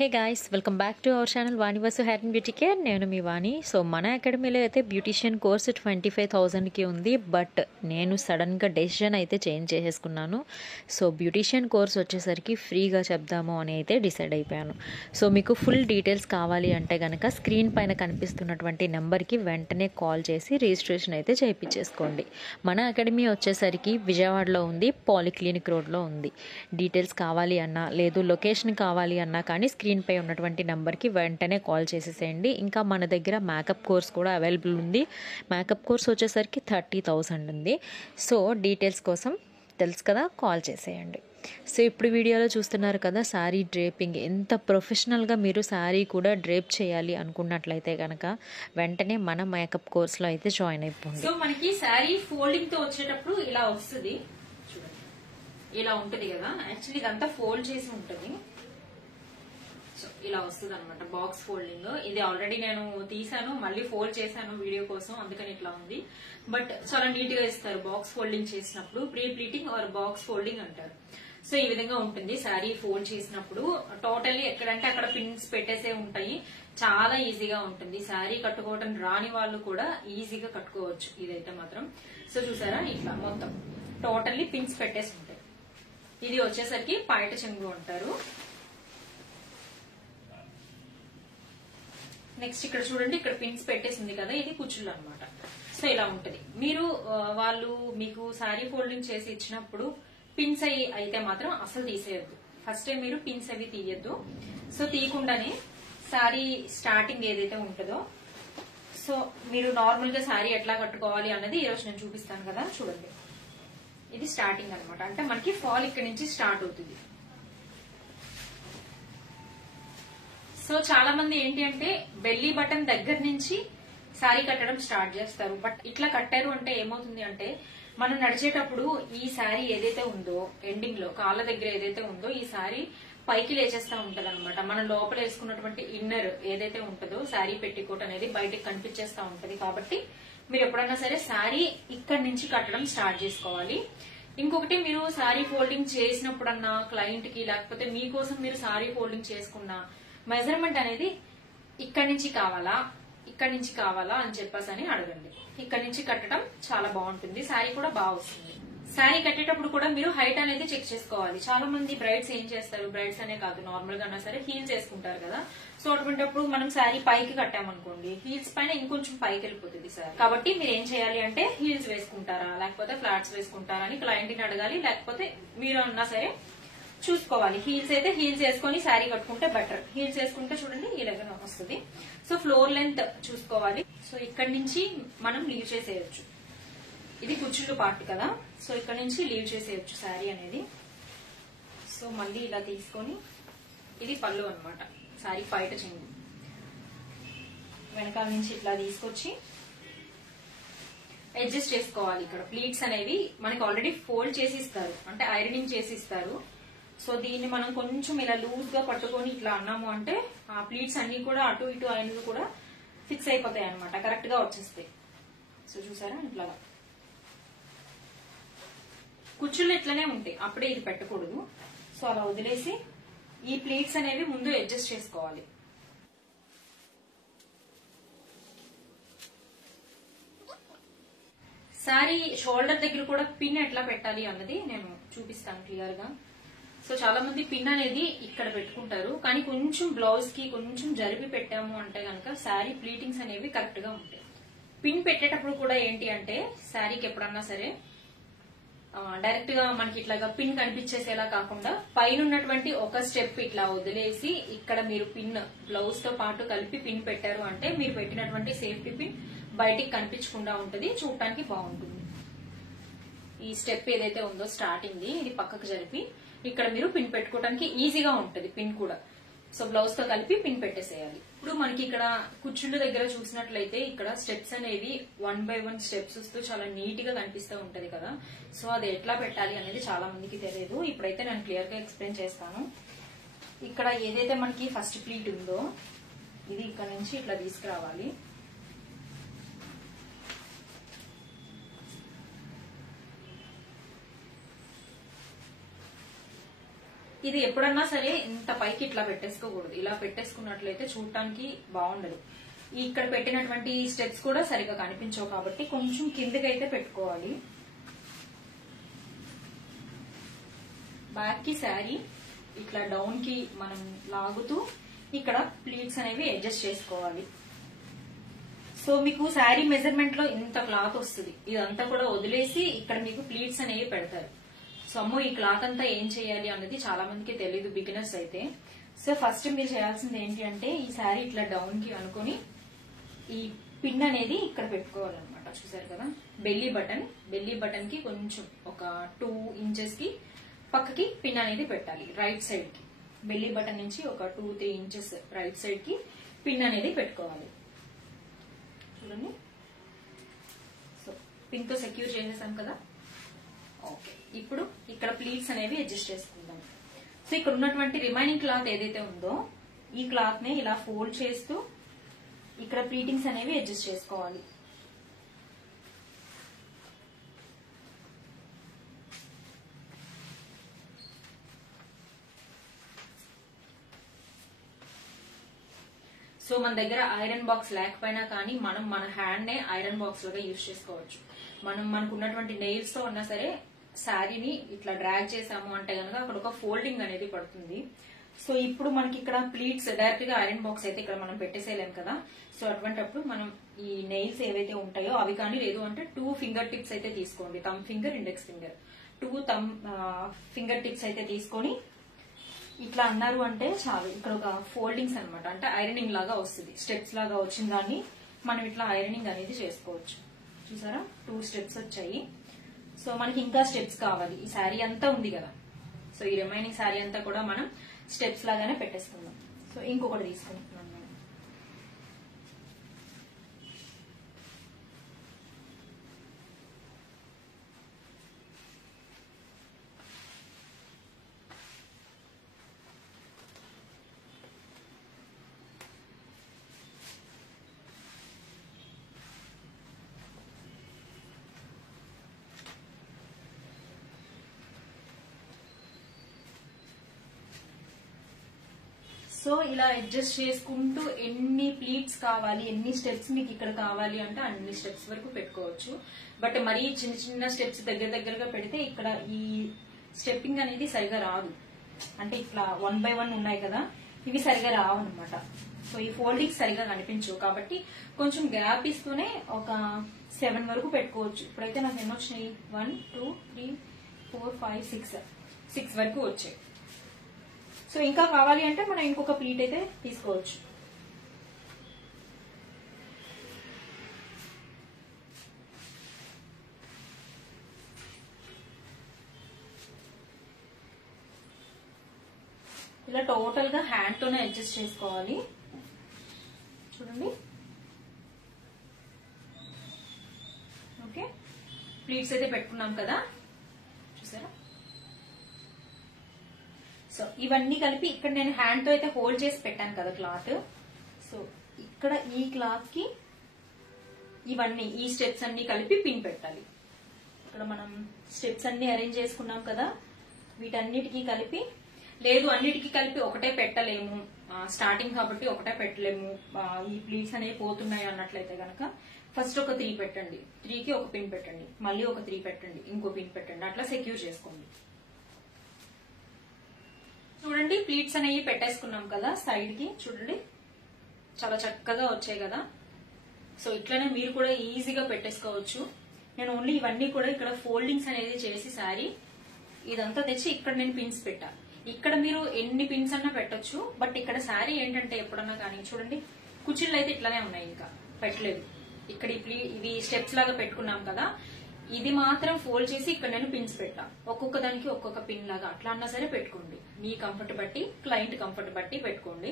Hey guys, welcome back to our channel Vani Vasu hair and beauty care. నేను మీ వాణి. So మన అకాడమీలో అయితే beautician course 25,000కి ఉంది. బట్ నేను సడన్గా డెసిషన్ అయితే చేంజ్ చేసేసుకున్నాను. సో బ్యూటిషియన్ కోర్స్ వచ్చేసరికి ఫ్రీగా చెప్దాము అని అయితే డిసైడ్ అయిపోయాను. సో మీకు ఫుల్ డీటెయిల్స్ కావాలి అంటే కనుక స్క్రీన్ పైన కనిపిస్తున్నటువంటి నెంబర్కి వెంటనే కాల్ చేసి రిజిస్ట్రేషన్ అయితే చేయించేసుకోండి. మన అకాడమీ వచ్చేసరికి విజయవాడలో ఉంది, పాలిక్లినిక్ రోడ్లో ఉంది. డీటెయిల్స్ కావాలి అన్నా లేదు లొకేషన్ కావాలి అన్నా కానీ స్క్రీన్ పై ఉన్నటువంటి నెంబర్కి వెంటనే కాల్ చేసేసేయండి. ఇంకా మన దగ్గర మేకప్ కోర్స్ కూడా అవైలబుల్ ఉంది. మేకప్ కోర్స్ వచ్చేసరికి 30,000 ఉంది. సో డీటెయిల్స్ కోసం తెలుసు కదా, కాల్ చేసేయండి. సో ఇప్పుడు వీడియోలో చూస్తున్నారు కదా శారీ డ్రేపింగ్. ఎంత ప్రొఫెషనల్గా మీరు శారీ కూడా డ్రేప్ చేయాలి అనుకున్నట్లయితే కనుక వెంటనే మన మేకప్ కోర్స్లో అయితే జాయిన్ అయిపోండి. సో మనకి శారీ ఫోల్డింగ్ తో వచ్చేటప్పుడు ఇలా వస్తుంది, ఇలా ఉంటుంది కదా. యాక్చువల్లీ ఇదంతా ఫోల్డ్ చేసి ఉంటుంది. సో ఇలా వస్తుంది అనమాట బాక్స్ ఫోల్డింగ్. ఇది ఆల్రెడీ నేను తీసాను, మళ్ళీ ఫోల్డ్ చేశాను వీడియో కోసం, అందుకని ఇట్లా ఉంది. బట్ చాలా నీట్ గా ఇస్తారు బాక్స్ ఫోల్డింగ్ చేసినప్పుడు. Pre pleating or box folding అంటారు. సో ఈ విధంగా ఉంటుంది శారీ ఫోల్డ్ చేసినప్పుడు. టోటల్లీ ఎక్కడంటే అక్కడ పిన్స్ పెట్టేసే ఉంటాయి. చాలా ఈజీగా ఉంటుంది. శారీ కట్టుకోవడం రాని వాళ్ళు కూడా ఈజీగా కట్టుకోవచ్చు ఇదైతే మాత్రం. సో చూసారా, ఇట్లా మొత్తం టోటల్లీ పిన్స్ పెట్టేసి ఉంటాయి. ఇది వచ్చేసరికి పైట చెంగు అంటారు. నెక్స్ట్ ఇక్కడ చూడండి, ఇక్కడ పిన్స్ పెట్టేసింది కదా, ఇది కుచ్చుళ్ళు అనమాట. సో ఇలా ఉంటది. మీరు వాళ్ళు మీకు శారీ ఫోల్డింగ్ చేసి ఇచ్చినప్పుడు పిన్స్ అయితే మాత్రం అసలు తీసేయద్దు. ఫస్ట్ టైం మీరు పిన్స్ అవి తీయద్దు. సో తీయకుండానే శారీ స్టార్టింగ్ ఏదైతే ఉంటుందో, సో మీరు నార్మల్ గా శారీ ఎట్లా కట్టుకోవాలి అన్నది ఈరోజు నేను చూపిస్తాను కదా. చూడండి, ఇది స్టార్టింగ్ అనమాట. అంటే మనకి ఫాల్ ఇక్కడ నుంచి స్టార్ట్ అవుతుంది. సో చాలా మంది ఏంటి అంటే బెల్లీ బటన్ దగ్గర నుంచి శారీ కట్టడం స్టార్ట్ చేస్తారు. బట్ ఇట్లా కట్టారు అంటే ఏమవుతుంది అంటే మనం నడిచేటప్పుడు ఈ శారీ ఏదైతే ఉందో ఎండింగ్ లో కాళ్ళ దగ్గర ఏదైతే ఉందో ఈ శారీ పైకి లేచేస్తా ఉంటది అనమాట. మనం లోపల వేసుకున్నటువంటి ఇన్నర్ ఏదైతే ఉంటుందో శారీ పెట్టికోట్ అనేది బయటకు కనిపించేస్తా ఉంటది. కాబట్టి మీరు ఎప్పుడైనా సరే శారీ ఇక్కడి నుంచి కట్టడం స్టార్ట్ చేసుకోవాలి. ఇంకొకటి, మీరు శారీ ఫోల్డింగ్ చేసినప్పుడన్నా క్లయింట్ కి లేకపోతే మీకోసం మీరు శారీ ఫోల్డింగ్ చేసుకున్న మెజర్మెంట్ అనేది ఇక్కడి నుంచి కావాలా ఇక్కడి నుంచి కావాలా అని చెప్పేసి అని అడగండి. ఇక్కడి నుంచి కట్టడం చాలా బాగుంటుంది, శారీ కూడా బాగా వస్తుంది. శారీ కట్టేటప్పుడు కూడా మీరు హైట్ అనేది చెక్ చేసుకోవాలి. చాలా మంది బ్రైడ్స్ ఏం చేస్తారు, బ్రైడ్స్ అనే కాదు నార్మల్ గా సరే హీల్స్ వేసుకుంటారు కదా. సో అటువంటిప్పుడు మనం శారీ పైకి కట్టామనుకోండి, హీల్స్ పైన ఇంకొంచెం పైకి వెళ్ళిపోతుంది శారీ. కాబట్టి మీరు ఏం చేయాలి అంటే హీల్స్ వేసుకుంటారా లేకపోతే ఫ్లాట్స్ వేసుకుంటారా అని క్లయింట్ ని అడగాలి. లేకపోతే మీరు అన్నా సరే చూసుకోవాలి. హీల్స్ అయితే హీల్స్ వేసుకొని శారీ కట్టుకుంటే బెటర్. హీల్స్ వేసుకుంటే చూడండి ఇలాగ వస్తుంది. సో ఫ్లోర్ లెంత్ చూసుకోవాలి. సో ఇక్కడి నుంచి మనం లీవ్ చేసేయచ్చు. ఇది కుచ్చుళ్ళు పార్ట్ కదా, సో ఇక్కడ నుంచి లీవ్ చేసేయచ్చు శారీ అనేది. సో మళ్ళీ ఇలా తీసుకొని, ఇది పళ్ళు అనమాట, శారీ పైట చెంగు. వెనకాల నుంచి ఇట్లా తీసుకొచ్చి అడ్జస్ట్ చేసుకోవాలి. ఇక్కడ ప్లీట్స్ అనేవి మనకి ఆల్రెడీ ఫోల్డ్ చేసి ఇస్తారు, అంటే ఐరనింగ్ చేసి ఇస్తారు. సో దీన్ని మనం కొంచెం ఇలా లూజ్ గా పట్టుకొని ఇట్లా అన్నాము అంటే ఆ ప్లీట్స్ అన్ని కూడా అటు ఇటు అయినవి కూడా ఫిక్స్ అయిపోతాయి అనమాట, కరెక్ట్ గా వచ్చేస్తాయి. సో చూసారా, ఇట్లా కుచ్చుళ్ళు ఇట్లనే ఉంటాయి, అప్పుడే ఇది పెట్టకూడదు. సో అలా వదిలేసి ఈ ప్లీట్స్ అనేవి ముందు అడ్జస్ట్ చేసుకోవాలి. శారీ షోల్డర్ దగ్గర కూడా పిన్ ఎట్లా పెట్టాలి అన్నది నేను చూపిస్తాను క్లియర్ గా. సో చాలా మంది పిన్ అనేది ఇక్కడ పెట్టుకుంటారు, కానీ కొంచెం బ్లౌజ్ కి కొంచెం జరిపి పెట్టాము అంటే గనక శారీ ప్లీటింగ్స్ అనేవి కరెక్ట్ గా ఉంటాయి. పిన్ పెట్టేటప్పుడు కూడా ఏంటి అంటే శారీకి ఎప్పుడన్నా సరే డైరెక్ట్ గా మనకి ఇట్లాగా పిన్ కనిపించేసేలా కాకుండా పైన ఉన్నటువంటి ఒక స్టెప్ ఇట్లా వదిలేసి ఇక్కడ మీరు పిన్ బ్లౌజ్ తో పాటు కలిపి పిన్ పెట్టారు అంటే మీరు పెట్టినటువంటి సేఫ్టీ పిన్ బయటికి కనిపించకుండా ఉంటుంది, చూడటానికి బాగుంటుంది. ఈ స్టెప్ ఏదైతే ఉందో స్టార్టింగ్ ది ఇది పక్కకు జరిపి ఇక్కడ మీరు పిన్ పెట్టుకోవడానికి ఈజీగా ఉంటుంది పిన్ కూడా. సో బ్లౌజ్ తో కలిపి పిన్ పెట్టేసేయాలి. ఇప్పుడు మనకి ఇక్కడ కుచ్చుళ్ళ దగ్గర చూసినట్లయితే ఇక్కడ స్టెప్స్ అనేవి 1 by 1 స్టెప్స్ వస్తూ చాలా నీట్ గా కనిపిస్తూ ఉంటది కదా. సో అది ఎట్లా పెట్టాలి అనేది చాలా మందికి తెలియదు. ఇప్పుడైతే నేను క్లియర్ గా ఎక్స్ప్లెయిన్ చేస్తాను. ఇక్కడ ఏదైతే మనకి ఫస్ట్ ప్లీట్ ఉందో ఇది ఇక్కడ నుంచి ఇట్లా తీసుకురావాలి. ఇది ఎప్పుడన్నా సరే ఇంత పైకి ఇట్లా పెట్టేసుకోకూడదు. ఇలా పెట్టేసుకున్నట్లయితే చూడటానికి బాగుండదు. ఇక్కడ పెట్టినటువంటి స్టెప్స్ కూడా సరిగా కనిపించవు కాబట్టి కొంచెం కిందకైతే పెట్టుకోవాలి. బ్యాక్ కి శారీ ఇట్లా డౌన్ కి మనం లాగుతూ ఇక్కడ ప్లీట్స్ అనేవి అడ్జస్ట్ చేసుకోవాలి. సో మీకు శారీ మెజర్మెంట్ లో ఇంత క్లాత్ వస్తుంది. ఇదంతా కూడా వదిలేసి ఇక్కడ మీకు ప్లీట్స్ అనేవి పెడతారు. సో అమ్మో ఈ క్లాత్ అంతా ఏం చేయాలి అన్నది చాలా మందికి తెలియదు, బిగినర్స్ అయితే. సో ఫస్ట్ మీరు చేయాల్సింది ఏంటి అంటే ఈ శారీ ఇట్లా డౌన్ కి అనుకుని ఈ పిన్ అనేది ఇక్కడ పెట్టుకోవాలన్నమాట. చూసారు కదా, బెల్లీ బటన్ కి కొంచెం ఒక 2 ఇంచెస్ కి పక్కకి పిన్ అనేది పెట్టాలి. రైట్ సైడ్ కి బెల్లీ బటన్ నుంచి ఒక 2-3 ఇంచెస్ రైట్ సైడ్ కి పిన్ అనేది పెట్టుకోవాలి. చూడండి, సో పిన్ తో సెక్యూర్ చేసేసాం కదా. ఓకే, ఇప్పుడు ఇక్కడ ప్లీట్స్ అనేవి అడ్జస్ట్ చేసుకుందాం. సో ఇక్కడ ఉన్నటువంటి రిమైనింగ్ క్లాత్ ఏదైతే ఉందో ఈ క్లాత్ ని ఇలా ఫోల్డ్ చేస్తూ ఇక్కడ ప్లీటింగ్స్ అనేవి అడ్జస్ట్ చేసుకోవాలి. సో మన దగ్గర ఐరన్ బాక్స్ లేకపోయినా కానీ మనం మన హ్యాండ్ నే ఐరన్ బాక్స్ లాగా యూజ్ చేసుకోవచ్చు. మనకు ఉన్నటువంటి నెయిల్స్ తో ఉన్నా సరే శారీని ఇట్లా డ్రాగ్ చేసాము అంటే గనక అక్కడ ఒక ఫోల్డింగ్ అనేది పడుతుంది. సో ఇప్పుడు మనకి ఇక్కడ ప్లీట్స్ డైరెక్ట్ గా ఐరన్ బాక్స్ అయితే ఇక్కడ మనం పెట్టేసేయలేం కదా. సో అటువంటిప్పుడు మనం ఈ నెయిల్స్ ఏవైతే ఉంటాయో అవి కానీ లేదు అంటే 2 ఫింగర్ టిప్స్ అయితే తీసుకోండి. Thumb finger, index finger, 2 thumb finger tips అయితే తీసుకొని ఇట్లా అన్నారు అంటే చాలు. ఇక్కడ ఒక ఫోల్డింగ్స్ అనమాట, అంటే ఐరనింగ్ లాగా వస్తుంది. స్టెప్స్ లాగా వచ్చిన దాన్ని మనం ఇట్లా ఐరనింగ్ అనేది చేసుకోవచ్చు. చూసారా, 2 స్టెప్స్ వచ్చాయి. సో మనకి ఇంకా స్టెప్స్ కావాలి. ఈ శారీ అంతా ఉంది కదా, సో ఈ రిమైనింగ్ శారీ అంతా కూడా మనం స్టెప్స్ లాగానే పెట్టేసుకుందాం. సో ఇంకొకటి తీసుకుంటున్నాను నేను. సో ఇలా అడ్జస్ట్ చేసుకుంటూ ఎన్ని ప్లీట్స్ కావాలి, ఎన్ని స్టెప్స్ మీకు ఇక్కడ కావాలి అంటే అన్ని స్టెప్స్ వరకు పెట్టుకోవచ్చు. బట్ మరీ చిన్న చిన్న స్టెప్స్ దగ్గరగా పెడితే ఇక్కడ ఈ స్టెప్పింగ్ అనేది సరిగా రాదు. అంటే ఇట్లా 1 by 1 ఉన్నాయి కదా, ఇవి సరిగా రావు అనమాట. సో ఈ ఫోల్డింగ్ సరిగా కనిపించవు కాబట్టి కొంచెం గ్యాప్ ఇస్తూనే ఒక 7 వరకు పెట్టుకోవచ్చు. ఇప్పుడైతే నాకు ఎన్ని వచ్చినాయి, 1 2 3 4 5 6 వరకు వచ్చాయి. సో ఇంకా కావాలి అంటే మనం ఇంకొక ప్లీట్ అయితే తీసుకోవచ్చు. ఇలా టోటల్ గా హ్యాండ్ తోనే అడ్జస్ట్ చేసుకోవాలి. చూడండి, ఓకే, ప్లీట్స్ అయితే పెట్టుకున్నాం కదా, చూసారా. సో ఇవన్నీ కలిపి ఇక్కడ నేను హ్యాండ్ తో అయితే హోల్డ్ చేసి పెట్టాను కదా క్లాత్. సో ఇక్కడ ఈ క్లాత్ కి ఇవన్నీ ఈ స్టెప్స్ అన్ని కలిపి పిన్ పెట్టాలి. ఇక్కడ మనం స్టెప్స్ అన్ని అరేంజ్ చేసుకున్నాం కదా, వీటన్నిటికీ కలిపి, లేదు అన్నిటికీ కలిపి ఒకటే పెట్టలేము, స్టార్టింగ్ కాబట్టి ఒకటే పెట్టలేము, ఈ ప్లీట్స్ అనేవి పోతున్నాయి అన్నట్లయితే గనక ఫస్ట్ ఒక 3 పెట్టండి, 3కి ఒక పిన్ పెట్టండి, మళ్ళీ ఒక 3 పెట్టండి, ఇంకో పిన్ పెట్టండి, అట్లా సెక్యూర్ చేసుకోండి. చూడండి, ప్లీట్స్ అనేవి పెట్టేసుకున్నాం కదా సైడ్ కి, చూడండి చాలా చక్కగా వచ్చాయి కదా. సో ఇట్లనే మీరు కూడా ఈజీగా పెట్టేసుకోవచ్చు. నేను ఓన్లీ ఇవన్నీ కూడా ఇక్కడ ఫోల్డింగ్స్ అనేది చేసి శారీ ఇదంతా తెచ్చి ఇక్కడ నేను పిన్స్ పెట్టా. ఇక్కడ మీరు ఎన్ని పిన్స్ అన్నా పెట్టొచ్చు. బట్ ఇక్కడ శారీ ఏంటంటే ఎప్పుడన్నా కానీ చూడండి, కుచ్చిళ్ళు అయితే ఇట్లానే ఉన్నాయి, ఇంకా పెట్టలేదు. ఇక్కడ ఇవి స్టెప్స్ లాగా పెట్టుకున్నాం కదా, ఇది మాత్రం ఫోల్డ్ చేసి ఇక్కడ నేను పిన్స్ పెట్టా. ఒక్కొక్క దానికి ఒక్కొక్క పిన్ లాగా అట్లా అన్నా సరే పెట్టుకోండి. మీ కంఫర్ట్ బట్టి, క్లయింట్ కంఫర్ట్ బట్టి పెట్టుకోండి.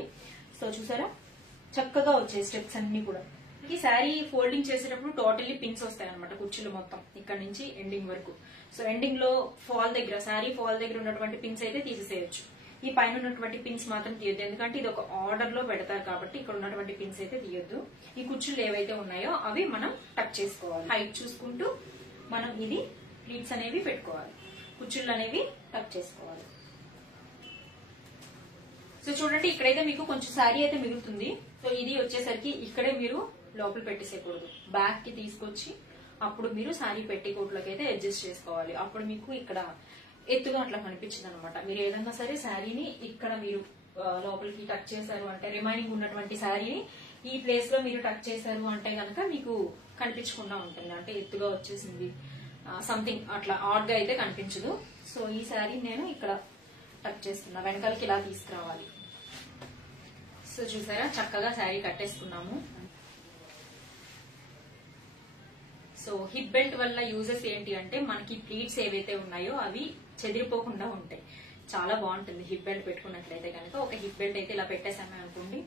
సో చూసారా, చక్కగా వచ్చాయి స్టెప్స్ అన్ని కూడా. ఈ శారీ ఫోల్డింగ్ చేసేటప్పుడు టోటల్లీ పిన్స్ వస్తాయి అనమాట, కుర్చీలు మొత్తం ఇక్కడ నుంచి ఎండింగ్ వరకు. సో ఎండింగ్ లో ఫాల్ దగ్గర, శారీ ఫాల్ దగ్గర ఉన్నటువంటి పిన్స్ అయితే తీసేసేయచ్చు. ఈ పైన ఉన్నటువంటి పిన్స్ మాత్రం తీయొద్దు, ఎందుకంటే ఇది ఒక ఆర్డర్ లో పెడతారు కాబట్టి ఇక్కడ ఉన్నటువంటి పిన్స్ అయితే తీయొద్దు. ఈ కుర్చీలు ఏవైతే ఉన్నాయో అవి మనం టక్ చేసుకోవాలి. హైట్ చూసుకుంటూ మనం ఇది ప్లీట్స్ అనేవి పెట్టుకోవాలి, కుర్చీలు అనేవి టక్ చేసుకోవాలి. సో చూడండి ఇక్కడైతే మీకు కొంచెం శారీ అయితే మిగులుతుంది. సో ఇది వచ్చేసరికి ఇక్కడే మీరు లోపల పెట్టేసేయకూడదు, బ్యాక్ కి తీసుకొచ్చి అప్పుడు మీరు శారీ పెట్టికోట్లోకి అయితే అడ్జస్ట్ చేసుకోవాలి. అప్పుడు మీకు ఇక్కడ ఎత్తుగా అట్లా కనిపించింది అనమాట. మీరు ఏదన్నా సరే శారీని ఇక్కడ మీరు లోపలికి టచ్ చేశారు అంటే, రిమైనింగ్ ఉన్నటువంటి శారీని ఈ ప్లేస్ లో మీరు టచ్ చేశారు అంటే గనక మీకు కనిపించకుండా ఉంటుంది, అంటే ఎత్తుగా వచ్చేసింది సంథింగ్ అట్లా ఆడ్ గా అయితే కనిపించదు. సో ఈ శారీ నేను ఇక్కడ టచ్ చేస్తున్నా, వెనకాలకి ఇలా తీసుకురావాలి. సో చూసారా చక్కగా శారీ కట్టేసుకున్నాము. సో హిప్ బెల్ట్ వల్ల యూజెస్ ఏంటి అంటే, మనకి ప్లీట్స్ ఏవైతే ఉన్నాయో అవి చెదిరిపోకుండా ఉంటాయి. చాలా బాగుంటుంది హిప్ బెల్ట్ పెట్టుకున్నట్లయితే కనుక. ఒక హిప్ బెల్ట్ అయితే ఇలా పెట్టేసామే అనుకోండి,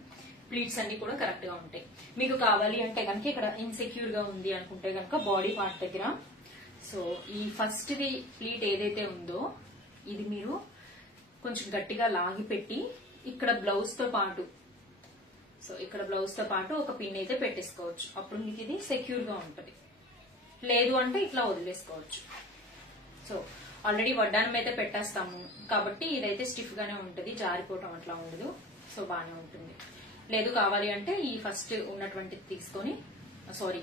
ప్లీట్స్ అన్ని కూడా కరెక్ట్ గా ఉంటాయి. మీకు కావాలి అంటే కనుక ఇక్కడ ఇన్సెక్యూర్ గా ఉంది అనుకుంటే కనుక బాడీ పార్ట్ దగ్గర, సో ఈ ఫస్ట్ ది ప్లీట్ ఏదైతే ఉందో ఇది మీరు కొంచెం గట్టిగా లాగి పెట్టి ఇక్కడ బ్లౌజ్ తో పాటు, సో ఇక్కడ బ్లౌజ్ తో పాటు ఒక పిన్ అయితే పెట్టేసుకోవచ్చు. అప్పుడు మీకు ఇది సెక్యూర్ గా ఉంటుంది. లేదు అంటే ఇట్లా వదిలేసుకోవచ్చు. సో ఆల్రెడీ వడ్డానం అయితే పెట్టేస్తాము కాబట్టి ఇదైతే స్టిఫ్ గానే ఉంటుంది, జారిపోవటం అట్లా ఉండదు. సో బాగానే ఉంటుంది. లేదు కావాలి అంటే ఈ ఫస్ట్ ఉన్నటువంటిది తీసుకొని, సారీ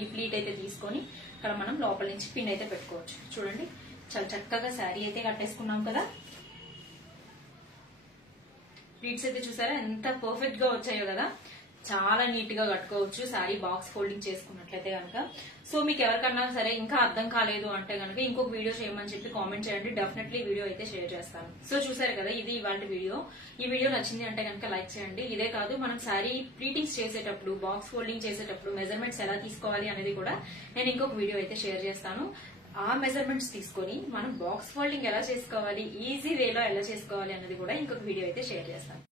ఈ ప్లీట్ అయితే తీసుకొని ఇక్కడ మనం లోపల నుంచి పిన్ అయితే పెట్టుకోవచ్చు. చూడండి చాలా చక్కగా శారీ అయితే కట్టేసుకున్నాం కదా. ప్లీట్స్ అయితే చూసారా ఎంత పర్ఫెక్ట్ గా వచ్చాయో కదా. చాలా నీట్ గా కట్టుకోవచ్చు శారీ బాక్స్ ఫోల్డింగ్ చేసుకున్నట్లయితే కనుక. సో మీకు ఎవరికన్నా సరే ఇంకా అర్థం కాలేదు అంటే కనుక ఇంకొక వీడియో చేయమని చెప్పి కామెంట్ చేయండి, డెఫినెట్లీ వీడియో అయితే షేర్ చేస్తాను. సో చూసారు కదా ఇది ఇవాళ వీడియో. ఈ వీడియో నచ్చింది అంటే కనుక లైక్ చేయండి. ఇదే కాదు మనం శారీ ప్లీటింగ్స్ చేసేటప్పుడు, బాక్స్ ఫోల్డింగ్ చేసేటప్పుడు మెజర్మెంట్స్ ఎలా తీసుకోవాలి అనేది కూడా నేను ఇంకొక వీడియో అయితే షేర్ చేస్తాను. ఆ మెజర్మెంట్స్ తీసుకొని మనం బాక్స్ ఫోల్డింగ్ ఎలా చేసుకోవాలి, ఈజీ వేలో ఎలా చేసుకోవాలి అనేది కూడా ఇంకొక వీడియో అయితే షేర్ చేస్తాను.